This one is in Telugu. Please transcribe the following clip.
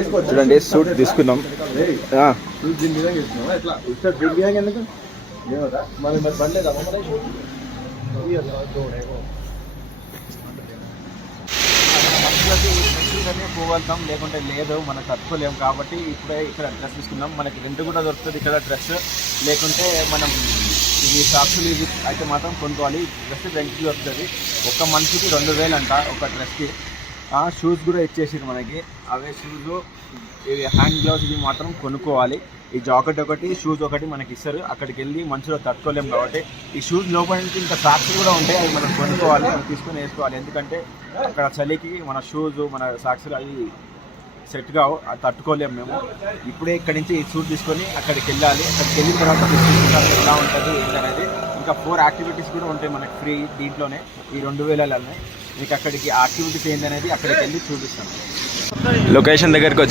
చూడండి సూట్ తీసుకున్నాం. పోగలుగుతాం, లేకుంటే లేదు, మనం తట్టుకోలేము. కాబట్టి ఇప్పుడే ఇక్కడ డ్రెస్ తీసుకున్నాం. మనకి రెంట్ కూడా దొరుకుతుంది ఇక్కడ డ్రెస్, లేకుంటే మనం ఈ షాప్స్లు ఇది అయితే మాత్రం కొనుక్కోవాలి. డ్రెస్ రెంట్కి దొరుకుతుంది. ఒక మనిషికి 2000 అంట ఒక డ్రెస్కి. షూస్ కూడా ఇచ్చేసారు మనకి. అవే షూస్, ఇవి హ్యాండ్ గ్లౌస్ ఇవి మాత్రం కొనుక్కోవాలి. ఈ జాకెట్ ఒకటి, షూస్ ఒకటి మనకి ఇస్తారు. అక్కడికి వెళ్ళి మంచిగా తట్టుకోలేము కాబట్టి ఈ షూస్ లోపల నుంచి ఇంకా సాక్స్ కూడా ఉంటాయి, అవి మనం కొనుక్కోవాలి, అవి తీసుకొని వేసుకోవాలి. ఎందుకంటే అక్కడ చలికి మన షూస్ మన సాక్స్ అవి సెట్ కావు, అది తట్టుకోలేము మేము. ఇప్పుడే ఇక్కడి నుంచి ఈ షూట్ తీసుకొని అక్కడికి వెళ్ళాలి. అక్కడికి వెళ్ళిన తర్వాత ఎలా ఉంటుంది ఏంటనేది. ఇంకా 4 యాక్టివిటీస్ కూడా ఉంటాయి మనకి ఫ్రీ దీంట్లోనే, ఈ 2000లోనే. మీకు అక్కడికి యాక్టివిటీస్ ఏంటనేది అక్కడికి వెళ్ళి చూపిస్తాను. లొకేషన్ దగ్గరికి